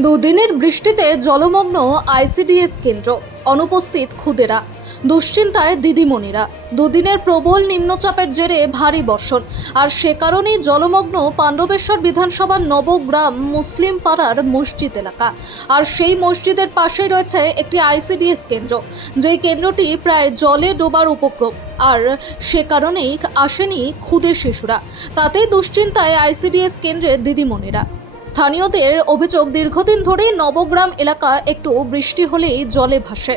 দুদিনের বৃষ্টিতে জলমগ্ন আইসিডিএস কেন্দ্র, অনুপস্থিত খুদেরা, দুশ্চিন্তায় দিদিমণিরা। দুদিনের প্রবল নিম্নচাপের জেরে ভারী বর্ষণ, আর সে কারণেই জলমগ্ন পাণ্ডবেশ্বর বিধানসভার নবগ্রাম মুসলিম পাড়ার মসজিদ এলাকা। আর সেই মসজিদের পাশেই রয়েছে একটি আইসিডিএস কেন্দ্র, যেই কেন্দ্রটি প্রায় জলে ডোবার উপক্রম। আর সে কারণেই আসেনি খুদে শিশুরা, তাতেই দুশ্চিন্তায় আইসিডিএস কেন্দ্রের দিদিমণিরা। স্থানীয়দের অভিযোগ, দীর্ঘদিন ধরে নবগ্রাম এলাকা একটু বৃষ্টি হলেই জলে ভাসে।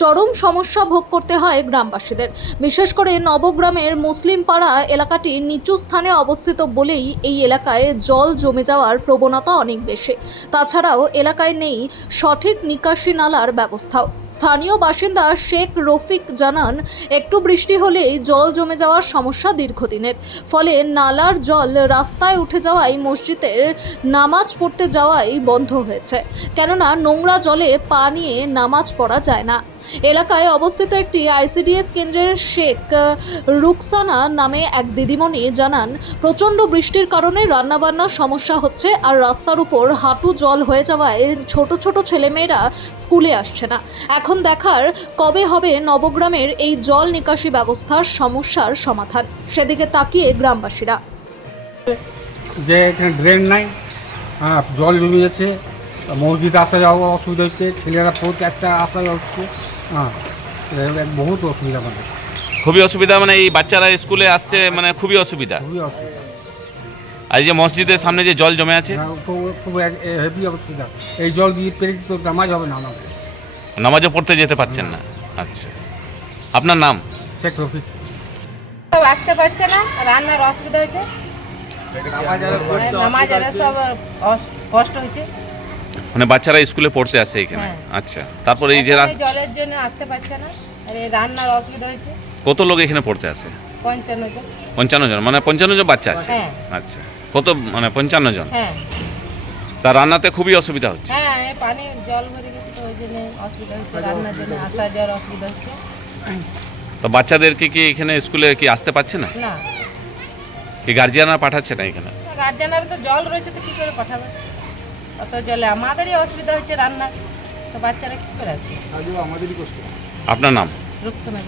চরম সমস্যা ভোগ করতে হয় গ্রামবাসীদের। বিশেষ করে নবগ্রামের মুসলিম পাড়া এলাকাটি নিচু স্থানে অবস্থিত বলেই এই এলাকায় জল জমে যাওয়ার প্রবণতা অনেক বেশি। তাছাড়াও এলাকায় নেই সঠিক নিকাশি নালার ব্যবস্থাও। স্থানীয় বাসিন্দা শেখ রফিক জানান, একটু বৃষ্টি হলেই জল জমে যাওয়ার সমস্যা দীর্ঘদিনের। ফলে নালার জল রাস্তায় উঠে যাওয়ায় মসজিদের নামাজ পড়তে যাওয়াই বন্ধ হয়েছে, কেননা নোংরা জলে পা নিয়ে নামাজ পড়া যায় না। এলাকায় অবস্থিত একটি আইসিডিএস কেন্দ্রের শেখ রুকসানা নামে এক দিদিমণি জানান, প্রচণ্ড বৃষ্টির কারণে রান্নাবান্নার সমস্যা হচ্ছে, আর রাস্তার উপর হাঁটু জল হয়ে যাওয়ায় ছোট ছোট ছেলেমেয়েরা স্কুলে আসছে না। এখন দেখার কবে হবে নবগ্রামের এই জল নিকাশি ব্যবস্থার সমস্যার সমাধান, সেদিকে তাকিয়ে গ্রামবাসীরা। যে এখানে ড্রেন নাই, হ্যাঁ, জল জমে যাচ্ছে, মসজিদ আসা যাওয়া অসুবিধা হচ্ছে, ছেলেরা পড়তে একটা আসা যাওয়া হচ্ছে, হ্যাঁ, বহুত অসুবিধা মানে খুবই অসুবিধা, মানে এই বাচ্চারা স্কুলে আসছে, মানে খুবই অসুবিধা। খুবই অসুবিধা। আর এই যে মসজিদের সামনে যে জল জমে আছে, হ্যাঁ, খুব হেভি অসুবিধা। এই জল দিয়ে পেরে তো নামাজ হবে না আমাদের, নামাজও পড়তে যেতে পারছেন না। আচ্ছা, আপনার নাম? শেখ রফিক। সব আসতে পারছে না, রান্নার অসুবিধা হয়েছে, নামাজের সব কষ্ট হয়েছে। মানে বাচ্চারা স্কুলে পড়তে আসে এখানে? হ্যাঁ। আচ্ছা, তারপরে এই যে জলের জন্য আসতে পারছে না, আর এই রান্নার অসুবিধা হয়েছে। কত লোক এখানে পড়তে আসে? 55 জন। 55 জন, মানে 55 জন বাচ্চা আছে? হ্যাঁ। আচ্ছা, কত মানে 55 জন? হ্যাঁ তার রান্নাতে খুবই অসুবিধা হচ্ছে। হ্যাঁ, এই পানি জল ভরে গেছে, তো ওই জন্য অসুবিধা হচ্ছে, রান্নার জন্য আসা যাওয়ার অসুবিধা হচ্ছে। তো বাচ্চাদেরকে কি এখানে স্কুলে কি আসতে পারছে না? না, কি গার্জিয়ানরা পাঠাচ্ছে না এখানে? গার্জেনার তো জল রয়েছে, তো কী করে পাঠাবে অত জলে? আমাদেরই অসুবিধা হচ্ছে রান্না, তো বাচ্চারা কী করে আসবে? আপনার নাম? রুকসানা।